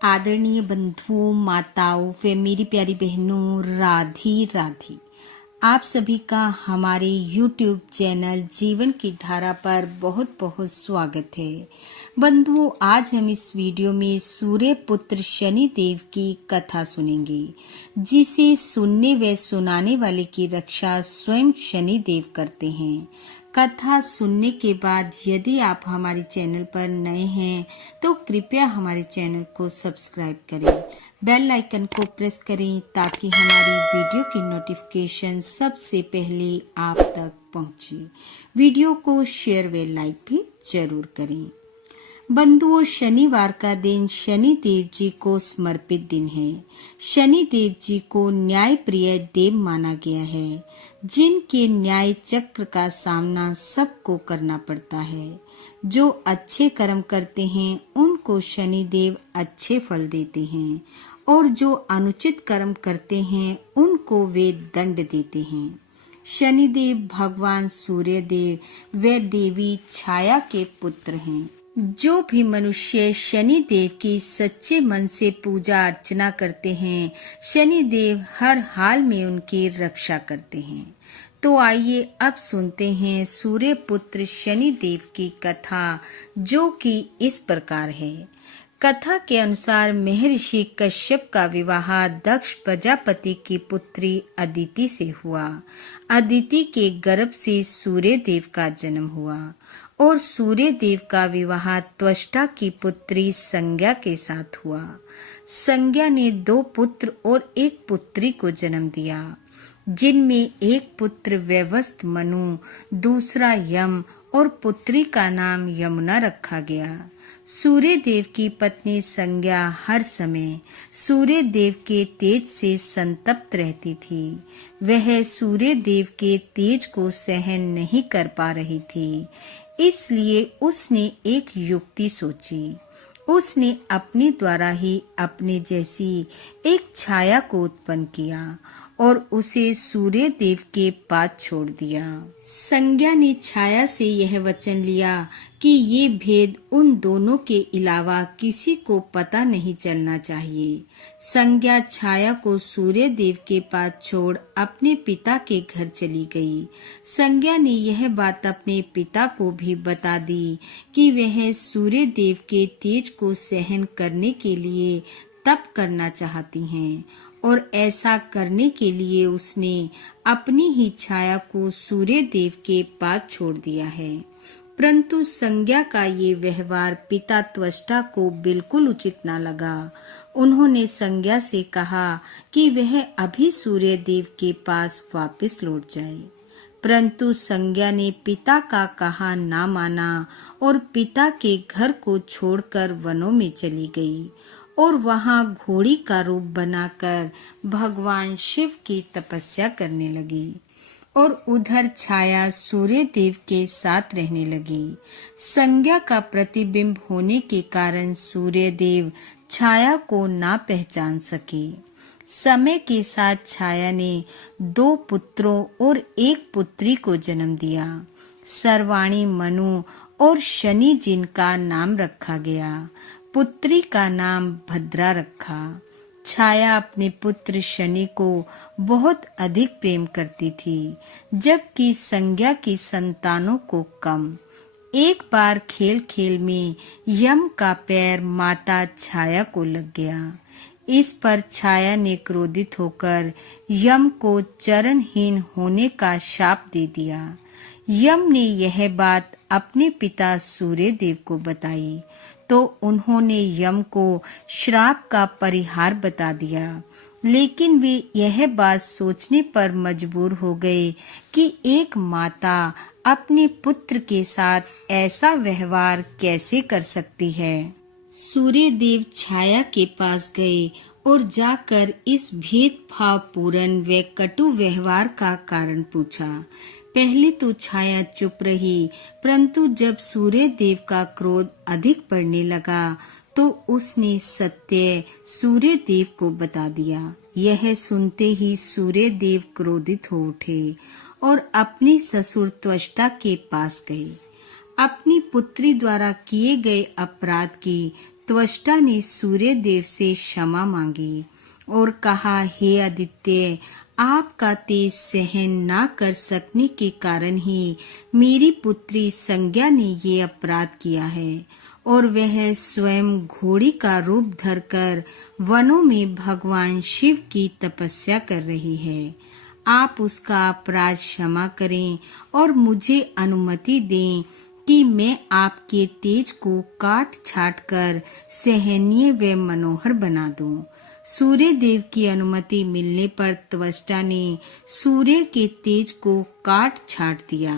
आदरणीय बंधुओं, माताओं व मेरी प्यारी बहनों, राधे राधे। आप सभी का हमारे YouTube चैनल जीवन की धारा पर बहुत बहुत स्वागत है। बंधुओं, आज हम इस वीडियो में सूर्य पुत्र शनि देव की कथा सुनेंगे, जिसे सुनने व सुनाने वाले की रक्षा स्वयं शनि देव करते हैं। कथा सुनने के बाद यदि आप हमारे चैनल पर नए हैं तो कृपया हमारे चैनल को सब्सक्राइब करें, बेल आइकन को प्रेस करें ताकि हमारी वीडियो की नोटिफिकेशन सबसे पहले आप तक पहुंचे। वीडियो को शेयर व लाइक भी जरूर करें। बंधुओं, शनिवार का दिन शनि देव जी को समर्पित दिन है। शनि देव जी को न्याय प्रिय देव माना गया है, जिनके न्याय चक्र का सामना सबको करना पड़ता है। जो अच्छे कर्म करते हैं उनको शनि देव अच्छे फल देते हैं, और जो अनुचित कर्म करते हैं उनको वे दंड देते हैं। शनिदेव भगवान सूर्य देव व देवी छाया के पुत्र हैं। जो भी मनुष्य शनि देव की सच्चे मन से पूजा अर्चना करते हैं, शनि देव हर हाल में उनकी रक्षा करते हैं। तो आइए अब सुनते हैं सूर्य पुत्र शनि देव की कथा, जो कि इस प्रकार है। कथा के अनुसार महर्षि कश्यप का विवाह दक्ष प्रजापति की पुत्री अदिति से हुआ। अदिति के गर्भ से सूर्य देव का जन्म हुआ, और सूर्य देव का विवाह त्वष्टा की पुत्री संज्ञा के साथ हुआ। संज्ञा ने 2 पुत्र और 1 पुत्री को जन्म दिया, जिनमें एक पुत्र व्यवस्थ मनु, दूसरा यम, और पुत्री का नाम यमुना रखा गया। सूर्य देव की पत्नी संज्ञा हर समय सूर्य देव के तेज से संतप्त रहती थी। वह सूर्य देव के तेज को सहन नहीं कर पा रही थी, इसलिए उसने एक युक्ति सोची। उसने अपने द्वारा ही अपने जैसी एक छाया को उत्पन्न किया और उसे सूर्य देव के पास छोड़ दिया। संज्ञा ने छाया से यह वचन लिया कि ये भेद उन दोनों के अलावा किसी को पता नहीं चलना चाहिए। संज्ञा छाया को सूर्य देव के पास छोड़ अपने पिता के घर चली गई। संज्ञा ने यह बात अपने पिता को भी बता दी कि वह सूर्य देव के तेज को सहन करने के लिए तप करना चाहती हैं, और ऐसा करने के लिए उसने अपनी ही छाया को सूर्य देव के पास छोड़ दिया है। परंतु संज्ञा का ये व्यवहार पिता त्वष्टा को बिल्कुल उचित न लगा। उन्होंने संज्ञा से कहा कि वह अभी सूर्य देव के पास वापस लौट जाए, परंतु संज्ञा ने पिता का कहा ना माना और पिता के घर को छोड़कर वनों में चली गई, और वहां घोड़ी का रूप बनाकर भगवान शिव की तपस्या करने लगी, और उधर छाया सूर्य देव के साथ रहने लगी। संज्ञा का प्रतिबिंब होने के कारण सूर्य देव छाया को ना पहचान सके। समय के साथ छाया ने 2 पुत्रों और 1 पुत्री को जन्म दिया। सर्वाणी मनु और शनि जिनका नाम रखा गया। पुत्री का नाम भद्रा रखा। छाया अपने पुत्र शनि को बहुत अधिक प्रेम करती थी, जबकि संज्ञा की संतानों को कम। एक बार खेल खेल में यम का पैर माता छाया को लग गया। इस पर छाया ने क्रोधित होकर यम को चरणहीन होने का शाप दे दिया। यम ने यह बात अपने पिता सूर्य देव को बताई, तो उन्होंने यम को श्राप का परिहार बता दिया। लेकिन वे यह बात सोचने पर मजबूर हो गए कि एक माता अपने पुत्र के साथ ऐसा व्यवहार कैसे कर सकती है। सूर्य देव छाया के पास गए और जाकर इस भेदभाव पूर्ण व कटु व्यवहार का कारण पूछा। पहले तो छाया चुप रही, परंतु जब सूर्य देव का क्रोध अधिक बढ़ने लगा तो उसने सत्य सूर्य देव को बता दिया। यह सुनते ही सूर्य देव क्रोधित हो उठे और अपने ससुर त्वष्टा के पास गए। अपनी पुत्री द्वारा किए गए अपराध की त्वष्टा ने सूर्य देव से क्षमा मांगी और कहा, हे आदित्य, आपका तेज सहन ना कर सकने के कारण ही मेरी पुत्री संज्ञा ने ये अपराध किया है और वह स्वयं घोड़ी का रूप धरकर वनों में भगवान शिव की तपस्या कर रही है। आप उसका अपराध क्षमा करें और मुझे अनुमति दें कि मैं आपके तेज को काट छाट कर सहनीय व मनोहर बना दूं। सूर्य देव की अनुमति मिलने पर त्वष्टा ने सूर्य के तेज को काट छाट दिया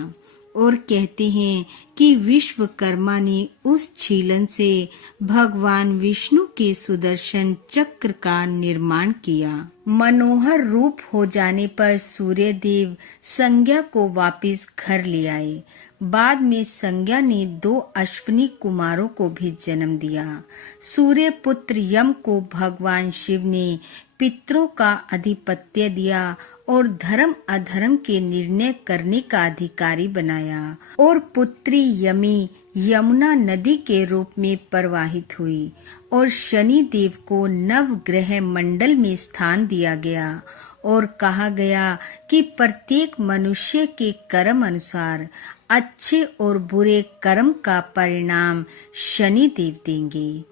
और कहते हैं कि विश्वकर्मा ने उस छीलन से भगवान विष्णु के सुदर्शन चक्र का निर्माण किया। मनोहर रूप हो जाने पर सूर्य देव संज्ञा को वापस घर ले आए। बाद में संज्ञा ने 2 अश्विनी कुमारों को भी जन्म दिया। सूर्य पुत्र यम को भगवान शिव ने पितरों का अधिपत्य दिया और धर्म अधर्म के निर्णय करने का अधिकारी बनाया और पुत्री यमी यमुना नदी के रूप में प्रवाहित हुई और शनि देव को नवग्रह मंडल में स्थान दिया गया और कहा गया कि प्रत्येक मनुष्य के कर्म अनुसार अच्छे और बुरे कर्म का परिणाम शनि देव देंगे।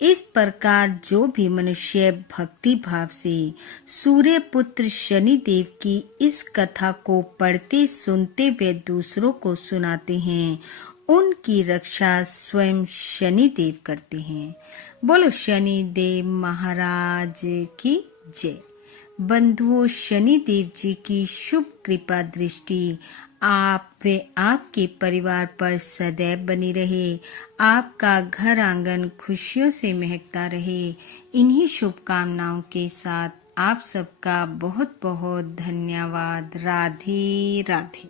इस प्रकार जो भी मनुष्य भक्ति भाव से सूर्य पुत्र शनि देव की इस कथा को पढ़ते सुनते व दूसरों को सुनाते हैं, उनकी रक्षा स्वयं शनि देव करते हैं। बोलो शनि देव महाराज की जय। बंधुओं, शनि देव जी की शुभ कृपा दृष्टि आप व आपके परिवार पर सदैव बनी रहे। आपका घर आंगन खुशियों से महकता रहे। इन्हीं शुभकामनाओं के साथ आप सबका बहुत बहुत धन्यवाद। राधे राधे।